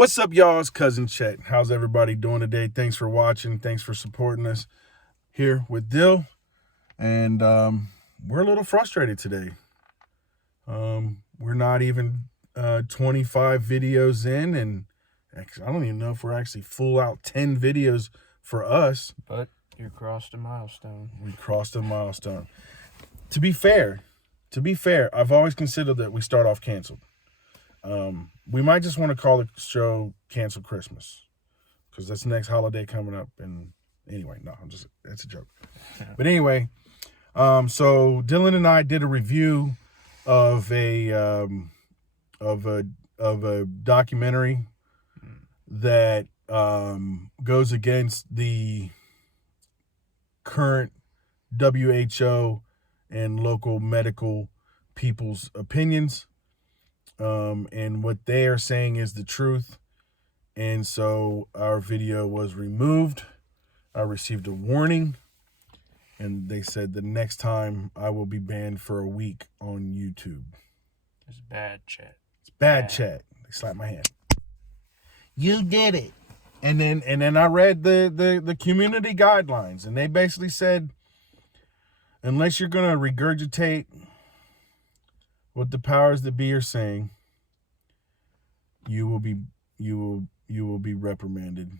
What's up, y'all? It's Cousin Chet. How's everybody doing today? Thanks for watching. Thanks for supporting us here with Dill. And we're a little frustrated today. We're not even 25 videos in, and actually, I don't even know if we're actually full out 10 videos for us. But you crossed a milestone. We crossed a milestone. To be fair, I've always considered that we start off canceled. We might just want to call the show Cancel Christmas, because that's the next holiday coming up. And anyway, no, that's a joke. But anyway, so Dylan and I did a review of a documentary that goes against the current WHO and local medical people's opinions. And what they are saying is the truth. And so our video was removed. I received a warning, and they said the next time I will be banned for a week on YouTube. It's bad, Chet. It's bad, Chet. They slapped my hand. You did it. And then I read the community guidelines, and they basically said, unless you're gonna regurgitate what the powers that be are saying, you will be reprimanded.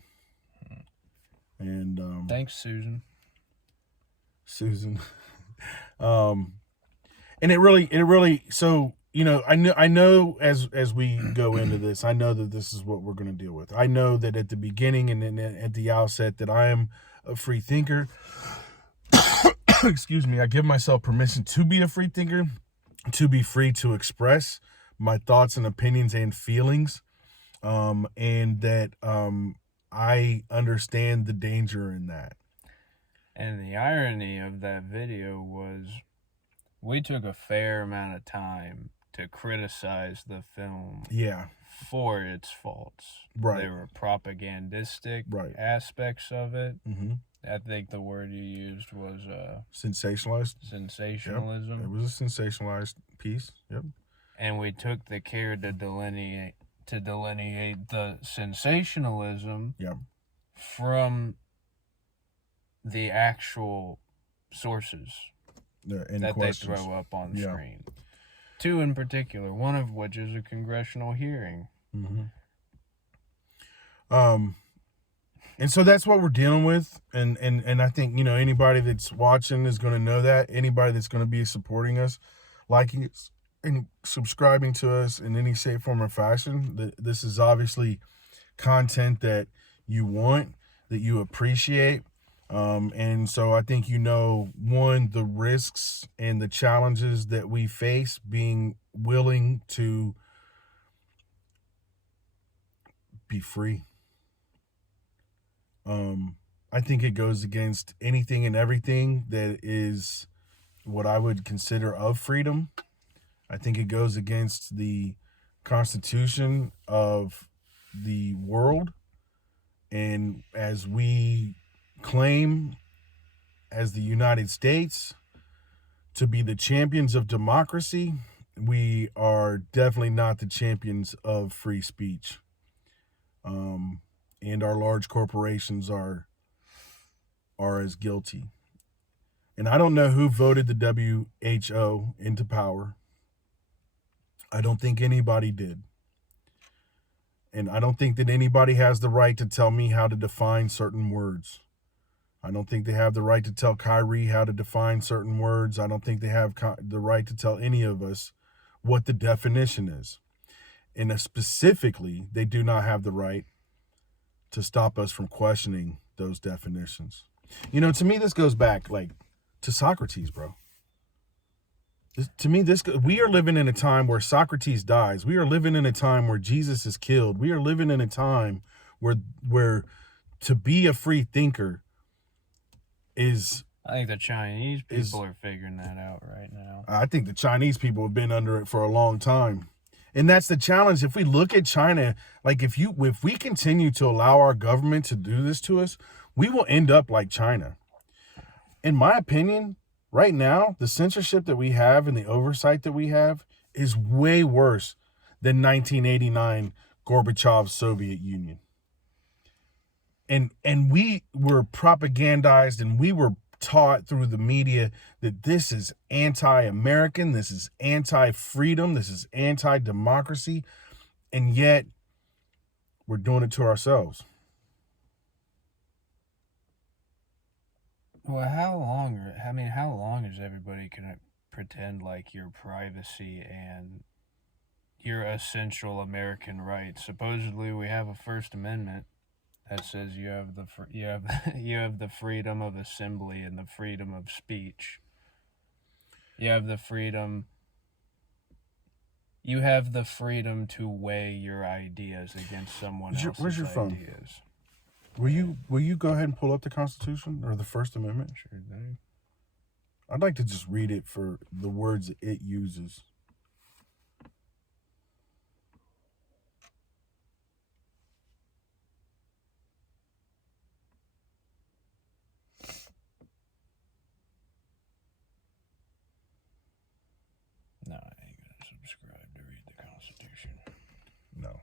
And thanks, Susan. And it really, so, you know, I know as we go into this, I know that this is what we're going to deal with. I know that at the beginning and then at the outset that I am a free thinker. Excuse me. I give myself permission to be a free thinker, to be free to express my thoughts and opinions and feelings, and that I understand the danger in that. And the irony of that video was we took a fair amount of time to criticize the film for its faults. Right. There were propagandistic aspects of it. Mm-hmm. I think the word you used was sensationalized. Sensationalism. Yep. It was a sensationalized piece. Yep. And we took the care to delineate the sensationalism from the actual sources that they throw up on screen. Two in particular, one of which is a congressional hearing. Mm-hmm. And so that's what we're dealing with. And I think, you know, anybody that's watching is going to know that. Anybody that's going to be supporting us, liking it, and subscribing to us in any shape, form, or fashion. This is obviously content that you want, that you appreciate. And so I think, you know, one, the risks and the challenges that we face being willing to be free. I think it goes against anything and everything that is what I would consider of freedom. I think it goes against the Constitution of the world. And as we claim as the United States to be the champions of democracy, we are definitely not the champions of free speech. And our large corporations are as guilty. And I don't know who voted the WHO into power. I don't think anybody did. And I don't think that anybody has the right to tell me how to define certain words. I don't think they have the right to tell Kyrie how to define certain words. I don't think they have the right to tell any of us what the definition is. And specifically, they do not have the right to stop us from questioning those definitions. You know, to me, this goes back like to Socrates, bro. To me, we are living in a time where Socrates dies. We are living in a time where Jesus is killed. We are living in a time where to be a free thinker is... I think the Chinese people are figuring that out right now. I think the Chinese people have been under it for a long time. And that's the challenge. If we look at China, like if we continue to allow our government to do this to us, we will end up like China. In my opinion, right now, the censorship that we have and the oversight that we have is way worse than 1989 Gorbachev's Soviet Union. And we were propagandized and we were taught through the media that this is anti-American, this is anti-freedom, this is anti-democracy, and yet we're doing it to ourselves. Well, how long is everybody gonna pretend like your privacy and your essential American rights? Supposedly, we have a First Amendment that says you have the freedom of assembly and the freedom of speech. You have the freedom to weigh your ideas against someone else's Where's your phone? ideas. Will you go ahead and pull up the Constitution or the First Amendment? Sure thing. I'd like to just read it for the words it uses. No, I ain't gonna subscribe to read the Constitution. No.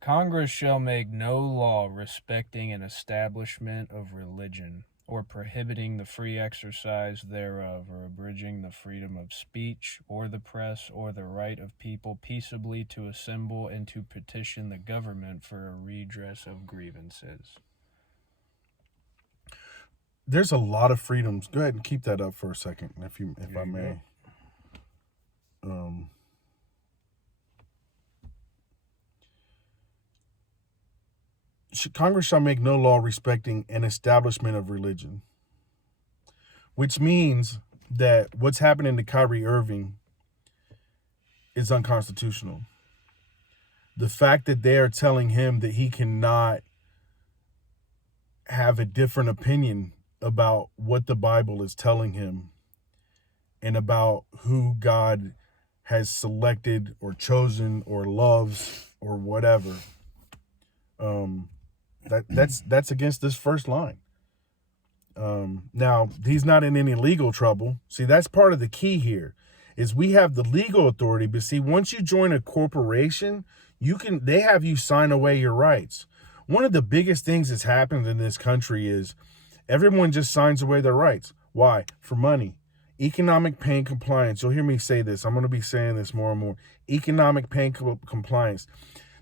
Congress shall make no law respecting an establishment of religion, or prohibiting the free exercise thereof, or abridging the freedom of speech, or the press, or the right of people peaceably to assemble and to petition the government for a redress of grievances. There's a lot of freedoms. Go ahead and keep that up for a second, if I may. Congress shall make no law respecting an establishment of religion, which means that what's happening to Kyrie Irving is unconstitutional. The fact that they are telling him that he cannot have a different opinion about what the Bible is telling him and about who God has selected or chosen or loves or whatever, that's against this first line. Now, he's not in any legal trouble. See, that's part of the key here, is we have the legal authority, but see, once you join a corporation, they have you sign away your rights. One of the biggest things that's happened in this country is everyone just signs away their rights. Why? For money. Economic pain compliance. You'll hear me say this. I'm going to be saying this more and more. Economic pain compliance.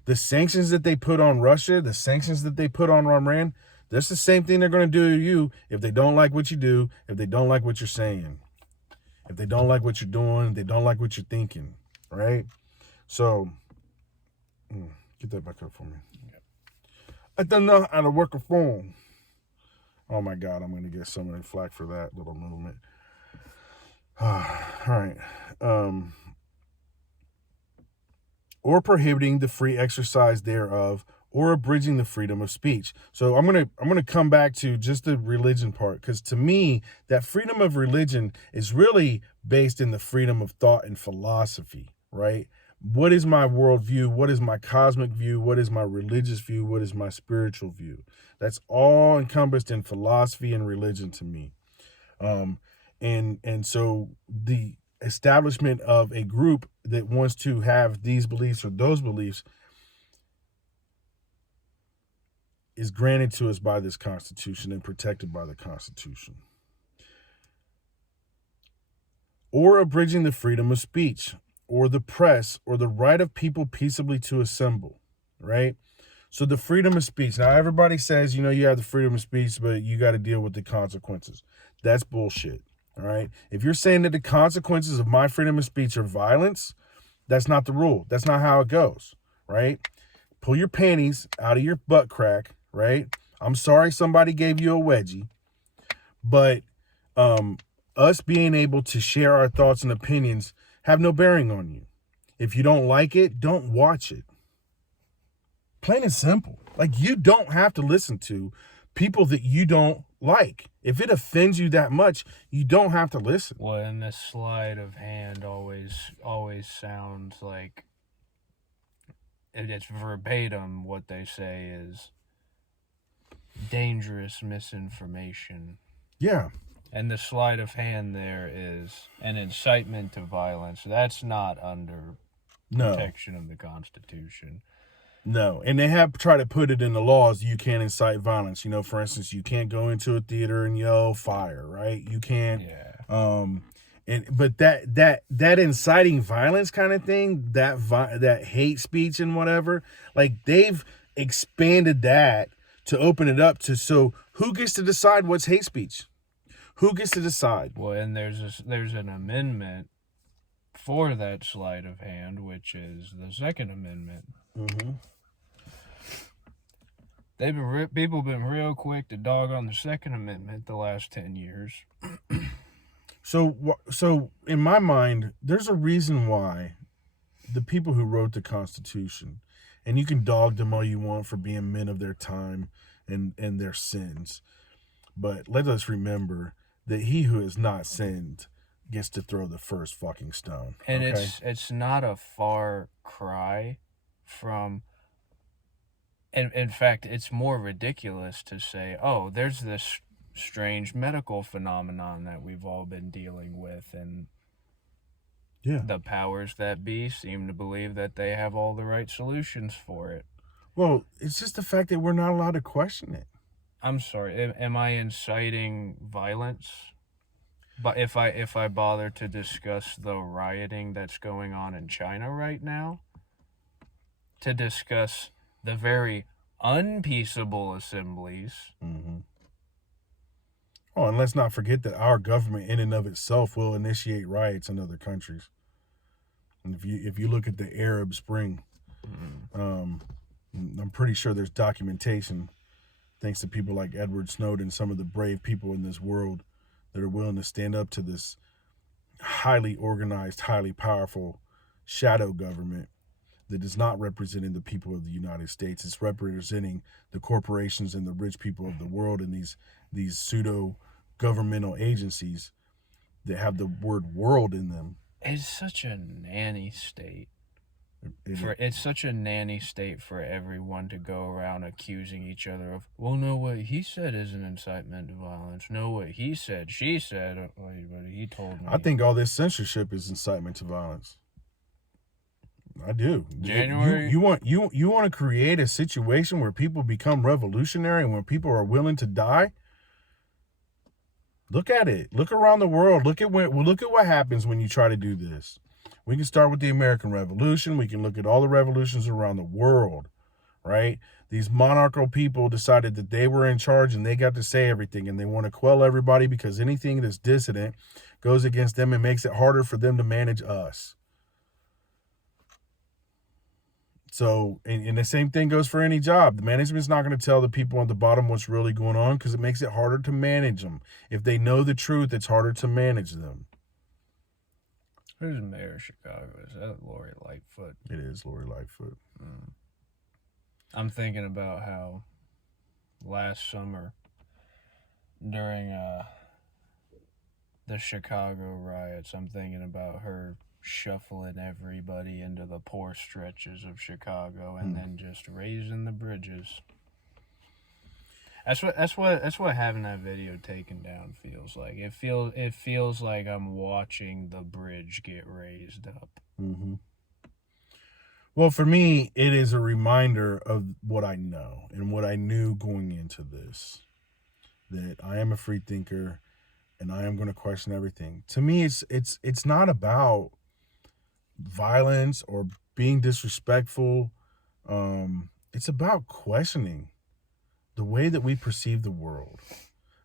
The sanctions that they put on Russia, the sanctions that they put on Iran, that's the same thing they're going to do to you if they don't like what you do, if they don't like what you're saying, if they don't like what you're doing, if they don't like what you're thinking, right? So, get that back up for me. I don't know how to work a phone. Oh my God, I'm going to get so many flack for that little movement. All right. Or prohibiting the free exercise thereof, or abridging the freedom of speech. So I'm gonna come back to just the religion part, because to me, that freedom of religion is really based in the freedom of thought and philosophy, right? What is my worldview? What is my cosmic view? What is my religious view? What is my spiritual view? That's all encompassed in philosophy and religion to me. And so the establishment of a group that wants to have these beliefs or those beliefs is granted to us by this Constitution and protected by the Constitution. Or abridging the freedom of speech, or the press, or the right of people peaceably to assemble, right? So the freedom of speech. Now, everybody says, you have the freedom of speech, but you got to deal with the consequences. That's bullshit, all right? If you're saying that the consequences of my freedom of speech are violence, that's not the rule. That's not how it goes, right? Pull your panties out of your butt crack, right? I'm sorry somebody gave you a wedgie, but us being able to share our thoughts and opinions have no bearing on you. If you don't like it, don't watch it. Plain and simple. Like, you don't have to listen to people that you don't like. If it offends you that much, you don't have to listen. Well, and the sleight of hand always sounds like it's verbatim. What they say is dangerous misinformation. Yeah. And the sleight of hand there is an incitement to violence. That's not under protection of the Constitution. No, and they have tried to put it in the laws. You can't incite violence. You know, for instance, you can't go into a theater and yell fire, right? You can't. Yeah. But that inciting violence kind of thing, that hate speech and whatever, like they've expanded that to open it up to, so who gets to decide what's hate speech? Who gets to decide? Well, and there's an amendment for that sleight of hand, which is the Second Amendment. Mm-hmm. People been real quick to dog on the Second Amendment the last 10 years. So in my mind, there's a reason why the people who wrote the Constitution, and you can dog them all you want for being men of their time and their sins, but let us remember that he who has not sinned gets to throw the first fucking stone. And it's not a far cry from. In fact, it's more ridiculous to say, oh, there's this strange medical phenomenon that we've all been dealing with, and the powers that be seem to believe that they have all the right solutions for it. Well, it's just the fact that we're not allowed to question it. I'm sorry, am I inciting violence? But if I bother to discuss the rioting that's going on in China right now, to discuss the very unpeaceable assemblies. Mm-hmm. Oh, and let's not forget that our government in and of itself will initiate riots in other countries. And if you look at the Arab Spring, I'm pretty sure there's documentation, thanks to people like Edward Snowden, some of the brave people in this world that are willing to stand up to this highly organized, highly powerful shadow government that is not representing the people of the United States. It's representing the corporations and the rich people of the world, and these pseudo governmental agencies that have the word world in them. It's such a nanny state. It's such a nanny state for everyone to go around accusing each other of, well, no, what he said is an incitement to violence. No, what he said, she said, but he told me. I think all this censorship is incitement to violence. I do. January. You want to create a situation where people become revolutionary and where people are willing to die? Look at it. Look around the world. Look at what happens when you try to do this. We can start with the American Revolution. We can look at all the revolutions around the world, right? These monarchical people decided that they were in charge and they got to say everything, and they want to quell everybody because anything that's dissident goes against them and makes it harder for them to manage us. So, and the same thing goes for any job. The management's not going to tell the people at the bottom what's really going on because it makes it harder to manage them. If they know the truth, it's harder to manage them. Who's the mayor of Chicago? Is that Lori Lightfoot? It is Lori Lightfoot. I'm thinking about how last summer during the Chicago riots, I'm thinking about her shuffling everybody into the poor stretches of Chicago and then just raising the bridges. That's what having that video taken down feels like. It feels like I'm watching the bridge get raised up. Mm-hmm. Well, for me, it is a reminder of what I know and what I knew going into this, that I am a free thinker and I am going to question everything. To me, it's not about violence or being disrespectful. It's about questioning the way that we perceive the world.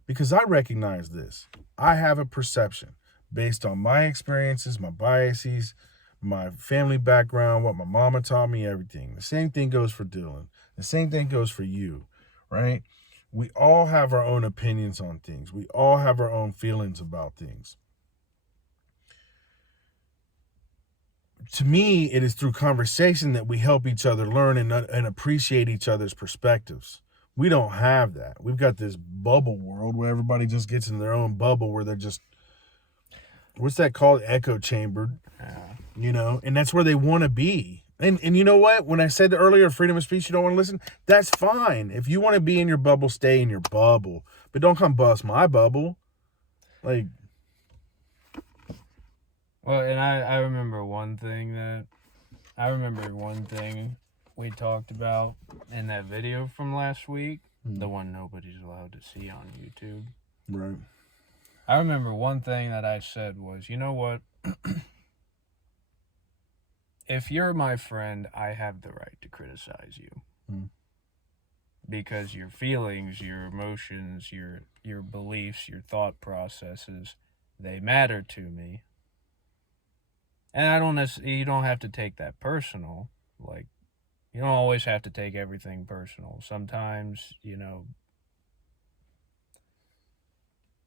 Because I recognize this. I have a perception based on my experiences, my biases, my family background, what my mama taught me, everything. The same thing goes for Dylan. The same thing goes for you, right? We all have our own opinions on things. We all have our own feelings about things. To me, it is through conversation that we help each other learn and appreciate each other's perspectives. We don't have that. We've got this bubble world where everybody just gets in their own bubble where they're just, what's that called? Echo chambered. Yeah. And that's where they want to be. And you know what? When I said earlier, freedom of speech, you don't want to listen, that's fine. If you want to be in your bubble, stay in your bubble. But don't come bust my bubble. Like. Well, and I remember one thing that I remember one thing we talked about in that video from last week, the one nobody's allowed to see on YouTube. Right. I remember one thing that I said was, you know what? If you're my friend, I have the right to criticize you. Because your feelings, your emotions, your beliefs, your thought processes, they matter to me. And you don't have to take that personal. Like, you don't always have to take everything personal. Sometimes,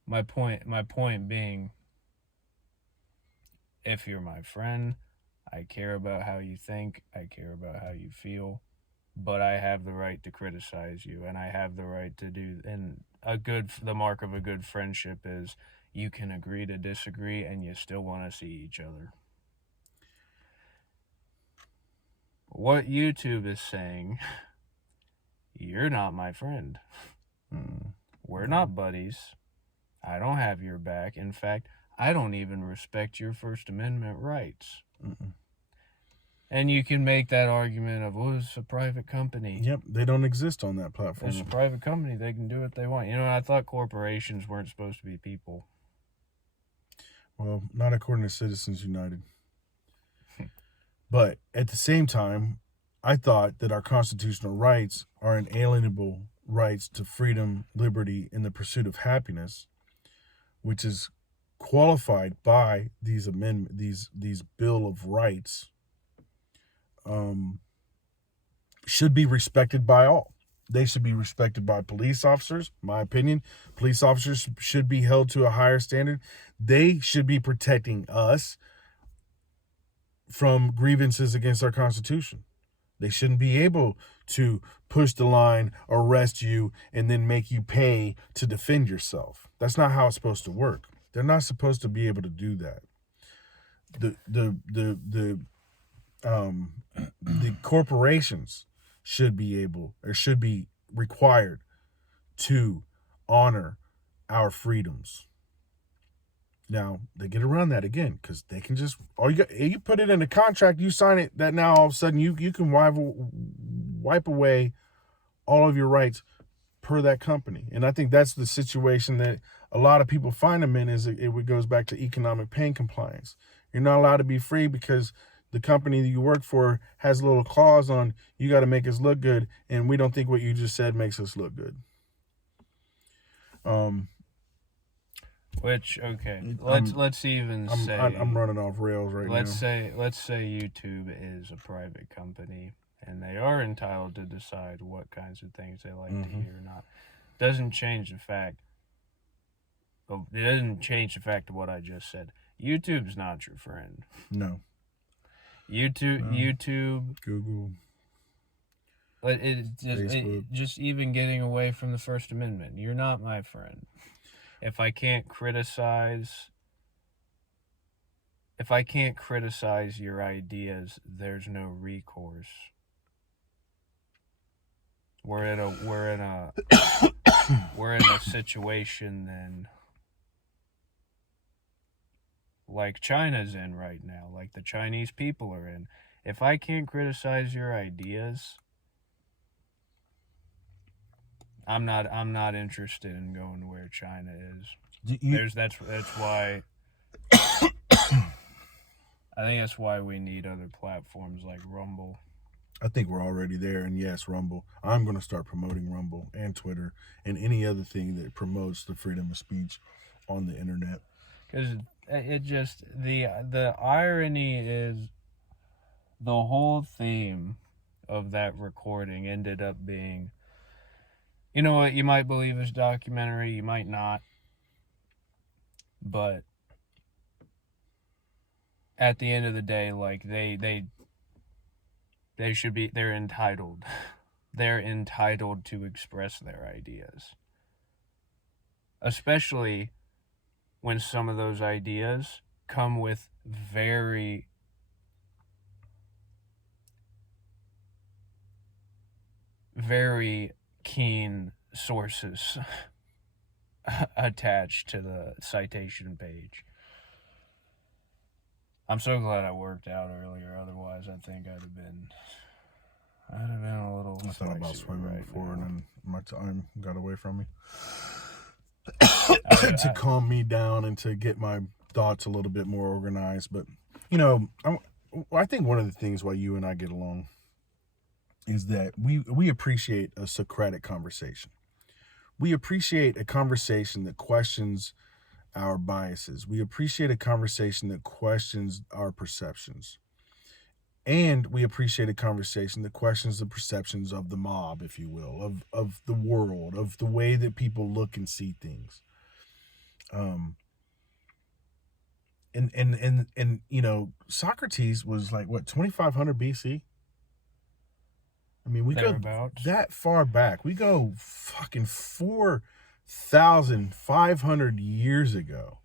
my point being, if you're my friend, I care about how you think, I care about how you feel, but I have the right to criticize you, and I have the right to do. And the mark of a good friendship is you can agree to disagree, and you still want to see each other. What YouTube is saying, you're not my friend. We're not buddies. I don't have your back. In fact, I don't even respect your First Amendment rights. And you can make that argument of, it's a private company. Yep, they don't exist on that platform. It's a private company. They can do what they want. I thought corporations weren't supposed to be people. Well, not according to Citizens United. But at the same time, I thought that our constitutional rights are inalienable rights to freedom, liberty, and the pursuit of happiness, which is qualified by these Bill of Rights, should be respected by all. They should be respected by police officers. My opinion, police officers should be held to a higher standard. They should be protecting us from grievances against our Constitution. They shouldn't be able to push the line, arrest you, and then make you pay to defend yourself. That's not how it's supposed to work. They're not supposed to be able to do that. The corporations should be required to honor our freedoms. Now, they get around that again because they can just, you put it in a contract, you sign it, that now all of a sudden you can wipe away all of your rights per that company. And I think that's the situation that a lot of people find them in, is it goes back to economic pain compliance. You're not allowed to be free because the company that you work for has a little clause on, you got to make us look good, and we don't think what you just said makes us look good. Which, okay, let's even say I'm running off rails right now. Let's say YouTube is a private company, and they are entitled to decide what kinds of things they like to hear or not. Doesn't change the fact. It doesn't change the fact of what I just said. YouTube's not your friend. No. YouTube, Google. But just even getting away from the First Amendment. You're not my friend. If I can't criticize your ideas, there's no recourse. We're in a situation then, like China's in right now, like the Chinese people are in. If I can't criticize your ideas, I'm not interested in going to where China is. That's why I think that's why we need other platforms like Rumble. I think we're already there, and yes, Rumble. I'm going to start promoting Rumble and Twitter and any other thing that promotes the freedom of speech on the internet. Because it just, the irony is, the whole theme of that recording ended up being, you know what, you might believe it's documentary, you might not, but at the end of the day, like, they're entitled. They're entitled to express their ideas. Especially when some of those ideas come with very, very keen sources attached to the citation page. I'm so glad I worked out earlier. Otherwise, I think I'd have been a little. I thought about swimming before, and then my time got away from me. To calm me down and to get my thoughts a little bit more organized. But I think one of the things why you and I get along is that we appreciate a Socratic conversation. We appreciate a conversation that questions our biases. We appreciate a conversation that questions our perceptions. And we appreciate a conversation that questions the perceptions of the mob, if you will, of the world, of the way that people look and see things. And Socrates was like, what, 2500 BC? I mean, we go that far back. We go fucking 4,500 years ago.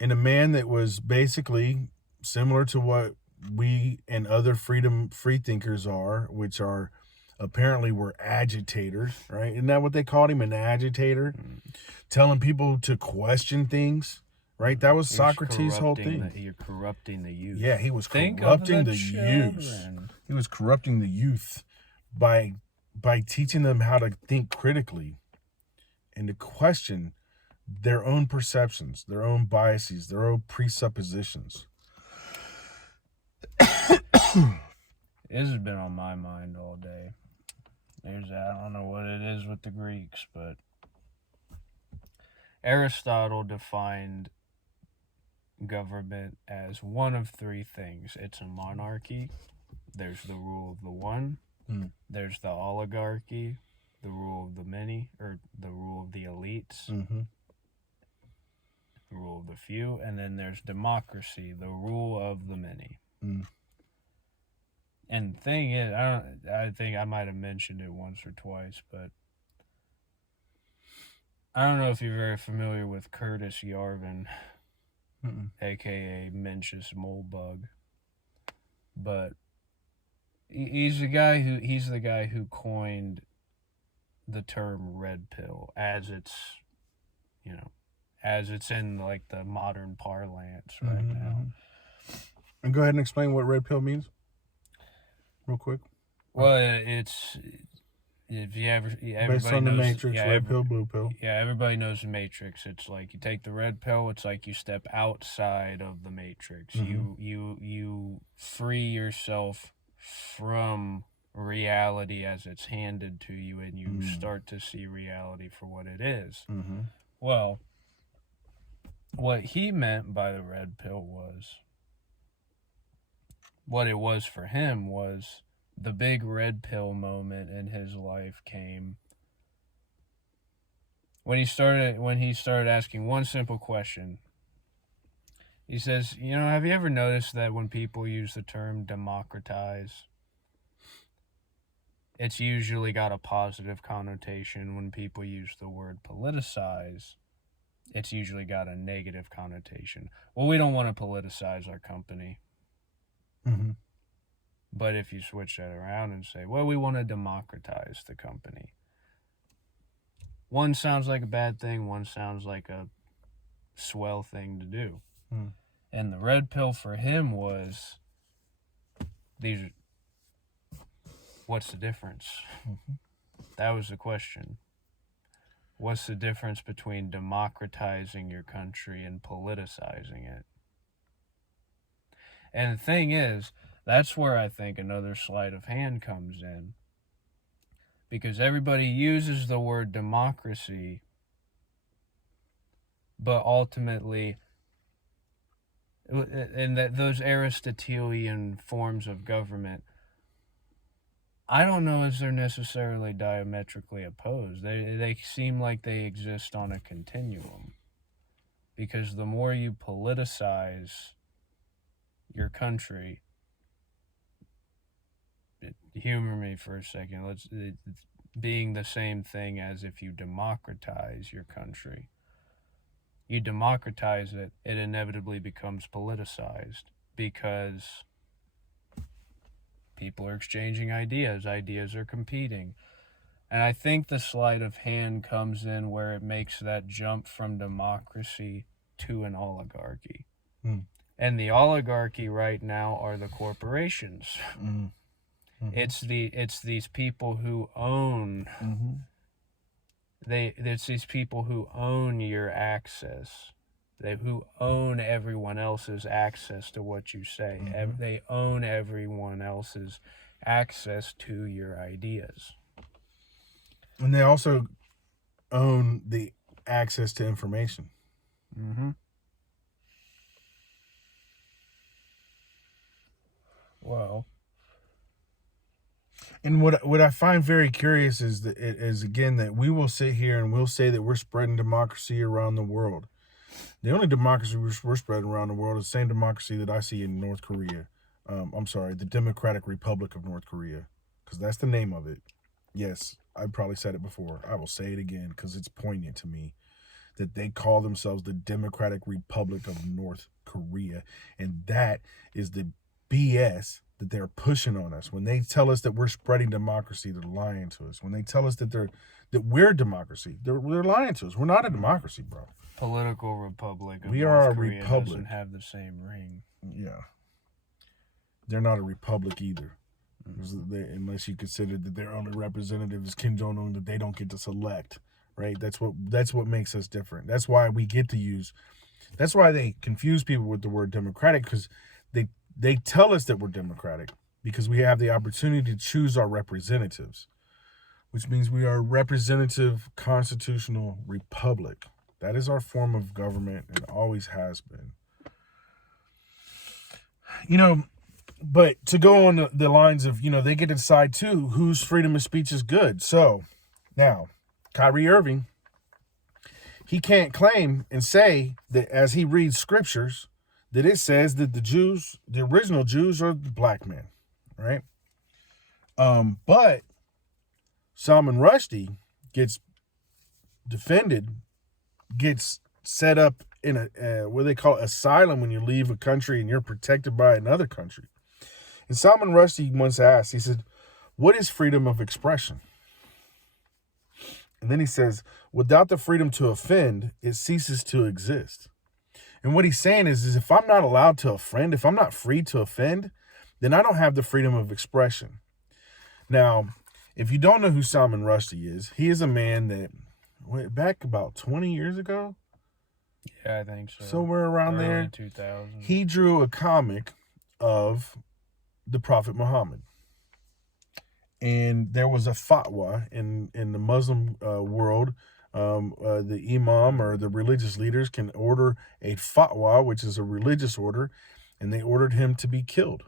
And a man that was basically similar to what we and other free thinkers are, which are apparently were agitators, right? Isn't that what they called him, an agitator? Telling people to question things, right? That was Socrates' whole thing. You're corrupting the youth. Yeah, he was corrupting the youth. He was corrupting the youth by teaching them how to think critically and to question their own perceptions, their own biases, their own presuppositions. This has been on my mind all day. I don't know what it is with the Greeks, but Aristotle defined government as one of three things. It's a monarchy. There's the rule of the one. There's the oligarchy, the rule of the many, or the rule of the elites. The rule of the few. And then there's democracy, the rule of the many. And the thing is, I think I might have mentioned it once or twice, but I don't know if you're very familiar with Curtis Yarvin, aka Mencius Moldbug, but he's the guy who coined the term red pill as it's in like the modern parlance right now. And go ahead and explain what red pill means, real quick. Well, it's based on the Matrix, red pill, blue pill. Yeah, everybody knows the Matrix. It's like you take the red pill. It's like you step outside of the Matrix. You free yourself from reality as it's handed to you, and you start to see reality for what it is. Well, what he meant by the red pill was, what it was for him was, the big red pill moment in his life came when he started asking one simple question. He says, have you ever noticed that when people use the term democratize, it's usually got a positive connotation? When people use the word politicize, it's usually got a negative connotation. Well, we don't want to politicize our company. But if you switch that around and say, well, we want to democratize the company, one sounds like a bad thing, one sounds like a swell thing to do. And the red pill for him was, what's the difference? That was the question. What's the difference between democratizing your country and politicizing it? And the thing is, that's where I think another sleight of hand comes in. Because everybody uses the word democracy, but ultimately, and that those Aristotelian forms of government, I don't know if they're necessarily diametrically opposed. They seem like they exist on a continuum. Because the more you politicize your country, humor me for a second, it's being the same thing as if you democratize your country. You democratize it, it inevitably becomes politicized because people are exchanging ideas are competing. And I think the sleight of hand comes in where it makes that jump from democracy to an oligarchy. Mm. And the oligarchy right now are the corporations. Mm. Mm-hmm. It's these people who own. Mm-hmm. It's these people who own your access. Who own everyone else's access to what you say. Mm-hmm. They own everyone else's access to your ideas. And they also own the access to information. Mm-hmm. Well, and what I find very curious is again that we will sit here and we'll say that we're spreading democracy around the world. The only democracy we're spreading around the world is the same democracy that I see in North Korea. I'm sorry, the Democratic Republic of North Korea, because that's the name of it. Yes, I probably said it before. I will say it again because it's poignant to me that they call themselves the Democratic Republic of North Korea, and that is the BS that they're pushing on us. When they tell us that we're spreading democracy, they're lying to us. When they tell us that we're democracy, they're lying to us. We're not a democracy, bro. Political Republic of we North are a Korea republic. Doesn't have the same ring. Yeah, they're not a republic either. Unless you consider that their only representative is Kim Jong-un, that they don't get to select, right? That's what makes us different. That's why we get to use. That's why they confuse people with the word democratic, because they tell us that we're democratic because we have the opportunity to choose our representatives, which means we are a representative constitutional republic. That is our form of government and always has been. But to go on the lines of, they get to decide too whose freedom of speech is good. So now, Kyrie Irving, he can't claim and say that as he reads scriptures that it says that the original Jews are black men, right? But Salman Rushdie gets defended, gets set up in a what they call asylum when you leave a country and you're protected by another country. And Salman Rushdie once asked, he said, "What is freedom of expression?" And then he says, "Without the freedom to offend, it ceases to exist." And what he's saying is if I'm not allowed to offend, if I'm not free to offend, then I don't have the freedom of expression. Now, if you don't know who Salman Rushdie is, he is a man that went back about 20 years ago. Yeah, I think so. Somewhere around early there. 2000. He drew a comic of the Prophet Muhammad. And there was a fatwa in the Muslim world. The imam or the religious leaders can order a fatwa, which is a religious order, and they ordered him to be killed.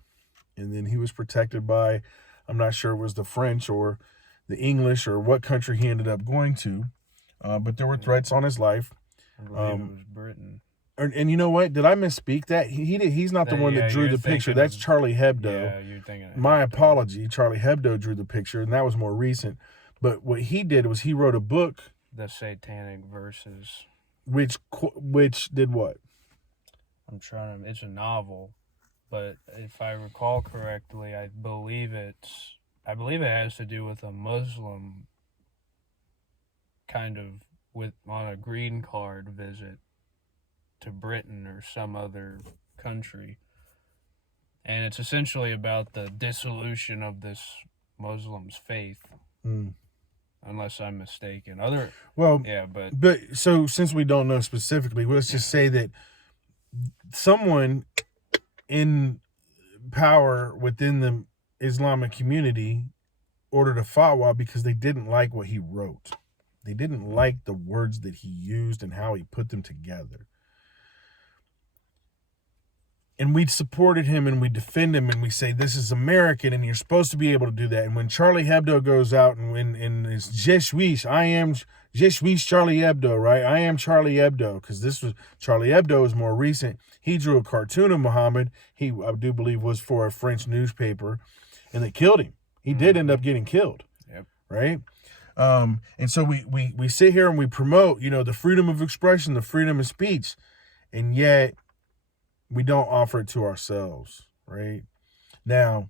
And then he was protected by, I'm not sure it was the French or the English or what country he ended up going to, but there were threats on his life. I believe it was Britain. And you know what? Did I misspeak that? He's not the one that drew the picture. That's Charlie Hebdo. Yeah, you're thinking. My apology. Charlie Hebdo drew the picture, and that was more recent. But what he did was he wrote a book. The Satanic Verses. Which did what? It's a novel, but if I recall correctly, I believe it has to do with a Muslim kind of on a green card visit to Britain or some other country. And it's essentially about the dissolution of this Muslim's faith. Unless I'm mistaken. But so since we don't know specifically, let's just say that someone in power within the Islamic community ordered a fatwa because they didn't like what he wrote. They didn't like the words that he used and how he put them together. And we supported him and we defend him and we say, this is American and you're supposed to be able to do that. And when Charlie Hebdo goes out and is Je suis Charlie Hebdo, right? I am Charlie Hebdo, because this was Charlie Hebdo is more recent. He drew a cartoon of Muhammad. I do believe was for a French newspaper, and they killed him. He did end up getting killed. Yep. Right? And so we sit here and we promote, the freedom of expression, the freedom of speech, and yet we don't offer it to ourselves, right? Now,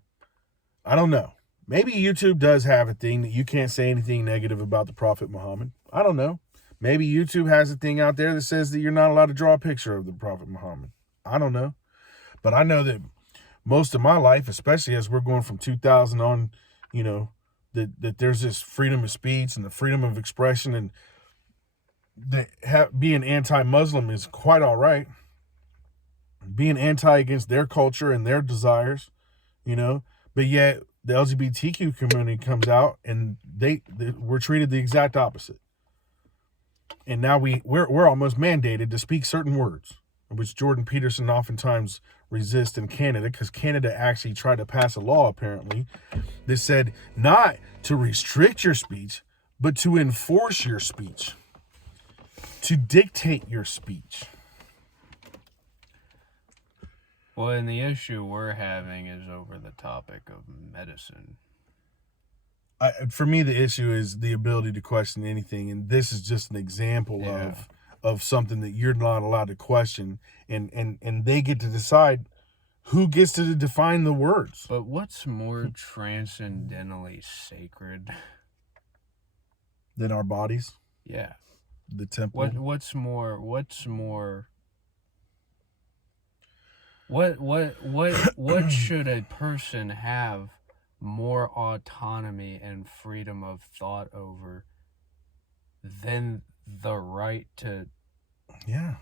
I don't know. Maybe YouTube does have a thing that you can't say anything negative about the Prophet Muhammad. I don't know. Maybe YouTube has a thing out there that says that you're not allowed to draw a picture of the Prophet Muhammad. I don't know. But I know that most of my life, especially as we're going from 2000 on, you know, that there's this freedom of speech and the freedom of expression, and being anti-Muslim is quite all right. Being anti against their culture and their desires, you know, but yet the LGBTQ community comes out and we're treated the exact opposite. And now we're almost mandated to speak certain words, which Jordan Peterson oftentimes resists in Canada, because Canada actually tried to pass a law, apparently, that said not to restrict your speech, but to enforce your speech, to dictate your speech. Well, and the issue we're having is over the topic of medicine. For me, the issue is the ability to question anything, and this is just an example of something that you're not allowed to question, and they get to decide who gets to define the words. But what's more transcendentally sacred than our bodies? Yeah. The temple. What's more what should a person have more autonomy and freedom of thought over than the right to... Yeah.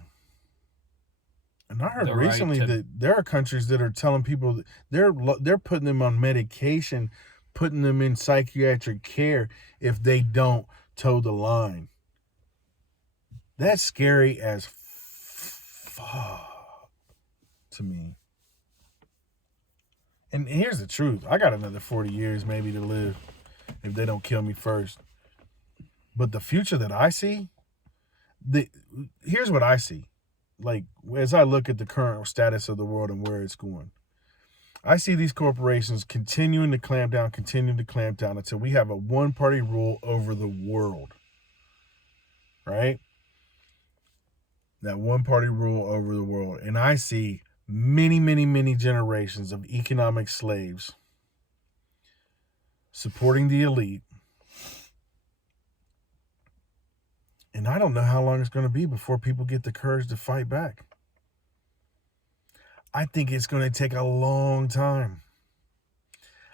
And I heard recently that there are countries that are telling people that they're putting them on medication, putting them in psychiatric care if they don't toe the line. That's scary as fuck to me. And here's the truth. I got another 40 years maybe to live if they don't kill me first. But the future that I see, here's what I see. Like, as I look at the current status of the world and where it's going, I see these corporations continuing to clamp down until we have a one-party rule over the world. Right? That one-party rule over the world. And I see many, many, many generations of economic slaves supporting the elite. And I don't know how long it's going to be before people get the courage to fight back. I think it's going to take a long time.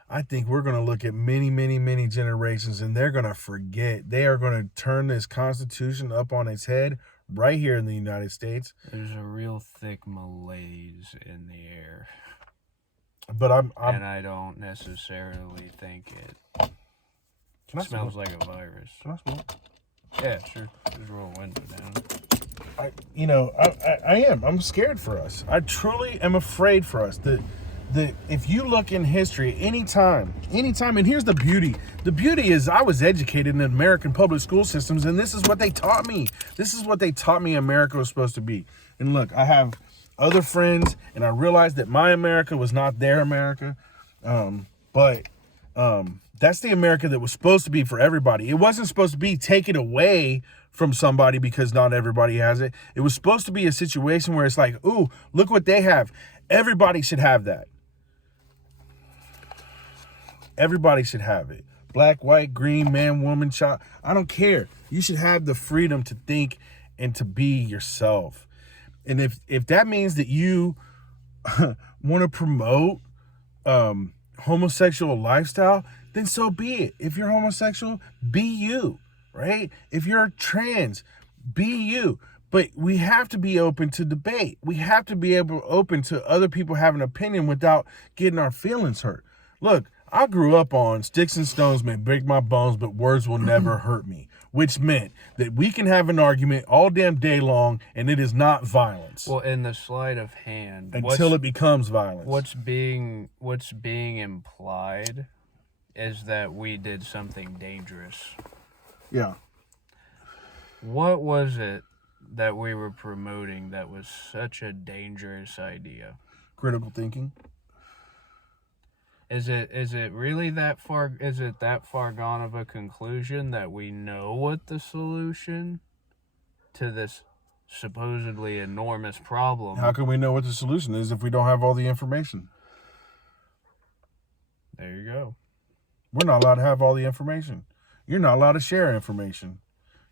I think we're going to look at many, many, many generations, and they're going to forget. They are going to turn this Constitution up on its head right here in the United States. There's a real thick malaise in the air. But and I don't necessarily think it smells like a virus. Can I smoke? Yeah, sure. Just roll a window down. I am. I'm scared for us. I truly am afraid for us. If you look in history, anytime, and here's the beauty. The beauty is I was educated in American public school systems, and this is what they taught me. This is what they taught me America was supposed to be. And look, I have other friends, and I realized that my America was not their America. But that's the America that was supposed to be for everybody. It wasn't supposed to be taken away from somebody because not everybody has it. It was supposed to be a situation where it's like, ooh, look what they have. Everybody should have that. Everybody should have it. Black, white, green, man, woman, child. I don't care. You should have the freedom to think and to be yourself. And if that means that you want to promote homosexual lifestyle, then so be it. If you're homosexual, be you, right? If you're trans, be you. But we have to be open to debate. We have to be open to other people having an opinion without getting our feelings hurt. Look, I grew up on sticks and stones may break my bones, but words will never hurt me, which meant that we can have an argument all damn day long, and it is not violence. Well, in the sleight of hand, until it becomes violence. What's being implied is that we did something dangerous. Yeah. What was it that we were promoting that was such a dangerous idea? Critical thinking. Is it really that far? Is it that far gone of a conclusion that we know what the solution to this supposedly enormous problem? How can we know what the solution is if we don't have all the information? There you go. We're not allowed to have all the information. You're not allowed to share information.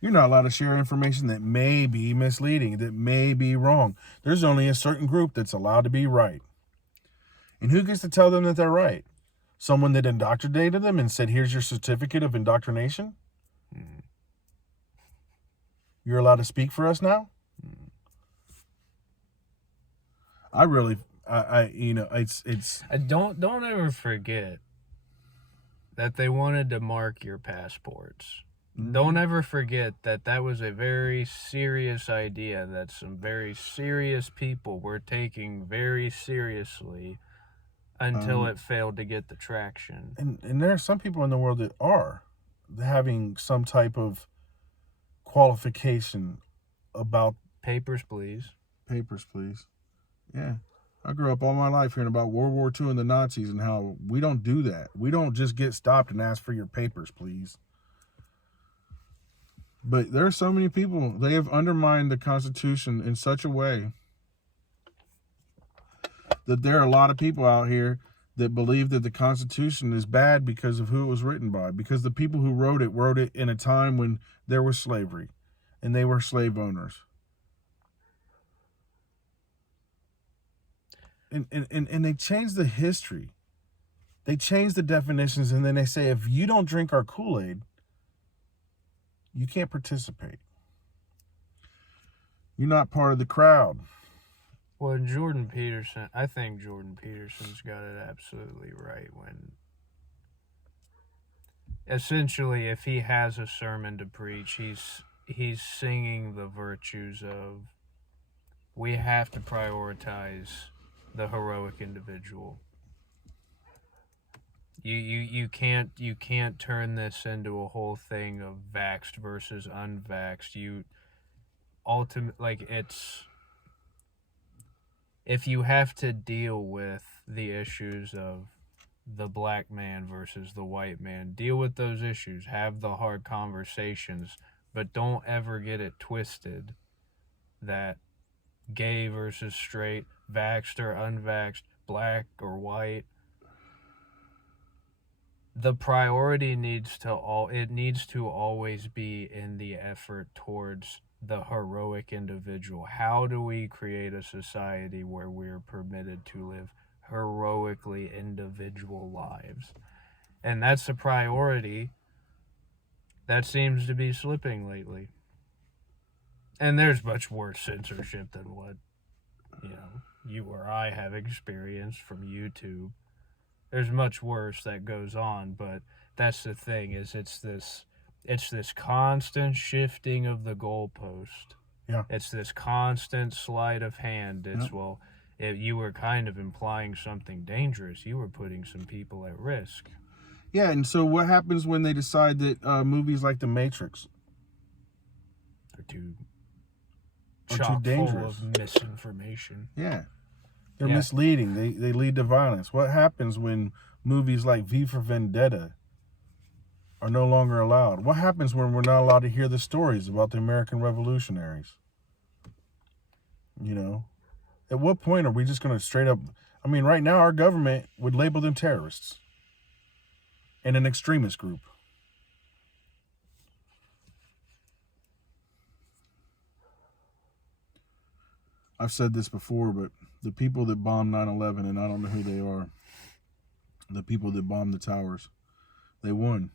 You're not allowed to share information that may be misleading, that may be wrong. There's only a certain group that's allowed to be right. And who gets to tell them that they're right? Someone that indoctrinated them and said, here's your certificate of indoctrination? You're allowed to speak for us now? Don't ever forget that they wanted to mark your passports. Mm-hmm. Don't ever forget that was a very serious idea that some very serious people were taking very seriously until it failed to get the traction. And there are some people in the world that are having some type of qualification about papers, please. Papers, please. Yeah. I grew up all my life hearing about World War II and the Nazis and how we don't do that. We don't just get stopped and ask for your papers, please. But there are so many people, they have undermined the Constitution in such a way that there are a lot of people out here that believe that the Constitution is bad because of who it was written by. Because the people who wrote it in a time when there was slavery and they were slave owners. And they changed the history. They changed the definitions, and then they say, if you don't drink our Kool-Aid, you can't participate. You're not part of the crowd. Well, I think Jordan Peterson's got it absolutely right when essentially if he has a sermon to preach, he's singing the virtues of we have to prioritize the heroic individual. You can't turn this into a whole thing of vaxxed versus unvaxxed. If you have to deal with the issues of the black man versus the white man, deal with those issues, have the hard conversations, but don't ever get it twisted that gay versus straight, vaxxed or unvaxxed, black or white, the priority needs to always be in the effort towards the heroic individual. How do we create a society where we're permitted to live heroically individual lives? And that's a priority that seems to be slipping lately. And there's much worse censorship than what, you or I have experienced from YouTube. There's much worse that goes on, but that's the thing, is it's this constant shifting of the goalpost. Yeah. It's this constant sleight of hand. It's, if you were kind of implying something dangerous, you were putting some people at risk. Yeah, and so what happens when they decide that movies like The Matrix are too dangerous, full of misinformation? Yeah. They're misleading. They lead to violence. What happens when movies like V for Vendetta are no longer allowed? What happens when we're not allowed to hear the stories about the American revolutionaries? At what point are we just going to straight up... right now our government would label them terrorists and an extremist group. I've said this before, but the people that bombed 9/11, and I don't know who they are, the people that bombed the towers, they won.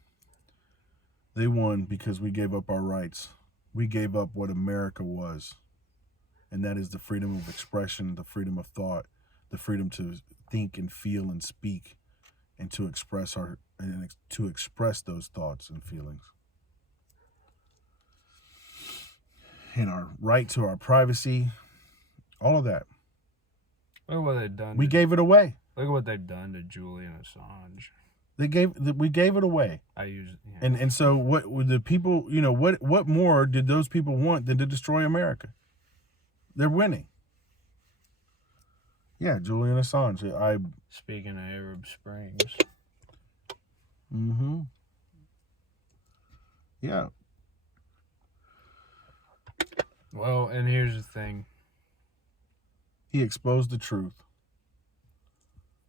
They won because we gave up our rights. We gave up what America was. And that is the freedom of expression, the freedom of thought, the freedom to think and feel and speak, and to express those thoughts and feelings. And our right to our privacy, all of that. Look at what they've done. We gave it away. Look at what they've done to Julian Assange. We gave it away. And so what the people, what more did those people want than to destroy America? They're winning. Yeah, Julian Assange. Speaking of Arab Springs. Mm-hmm. Yeah. Well, and here's the thing. He exposed the truth.